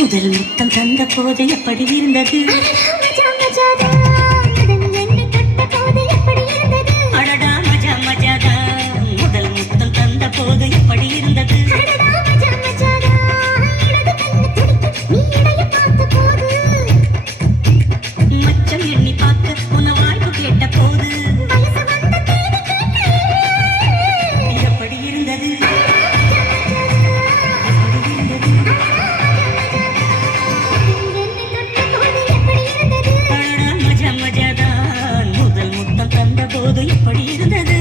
முதல் முத்தம் தந்த போது எப்படி இருந்தது? அடடா மஜா மஜாதா முதல் முத்தம் தந்த போது எப்படி இருந்தது? மச்சம் எண்ணி பார்க்க உன வாய்ப்பு கேட்ட போது எப்படி இருந்தது? போது எப்படி இருந்தது?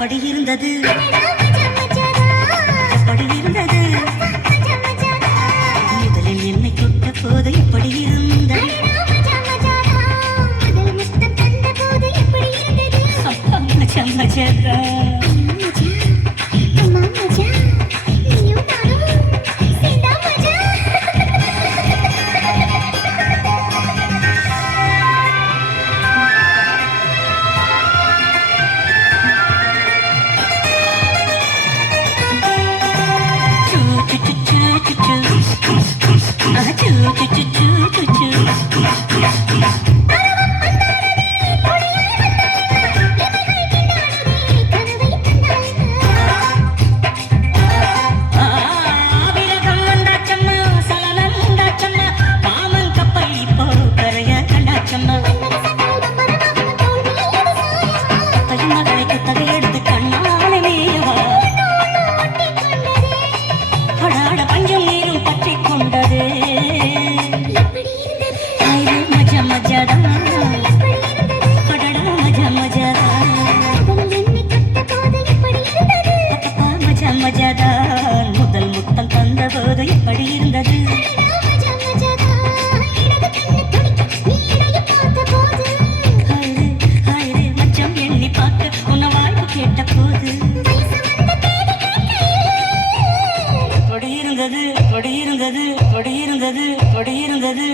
எப்படி இருந்தது? எப்படி இருந்தது? முதலில் என்னை தொட்ட போது எப்படி இருந்தது? மஜா மஜா பஞ்சம் நீரும் பற்றி கொண்டது. மஜா மஜாதா அடடா மஜா மஜாதா மஜா மஜாதா முதல் முத்தம் தந்த போது எப்படி இருந்தது? மச்சம் எண்ணி பார்க்க உன வாய்ப்பு கேட்ட போது தொடி இருந்தது தொடி இருந்தது தொடி இருந்தது தொடி இருந்தது.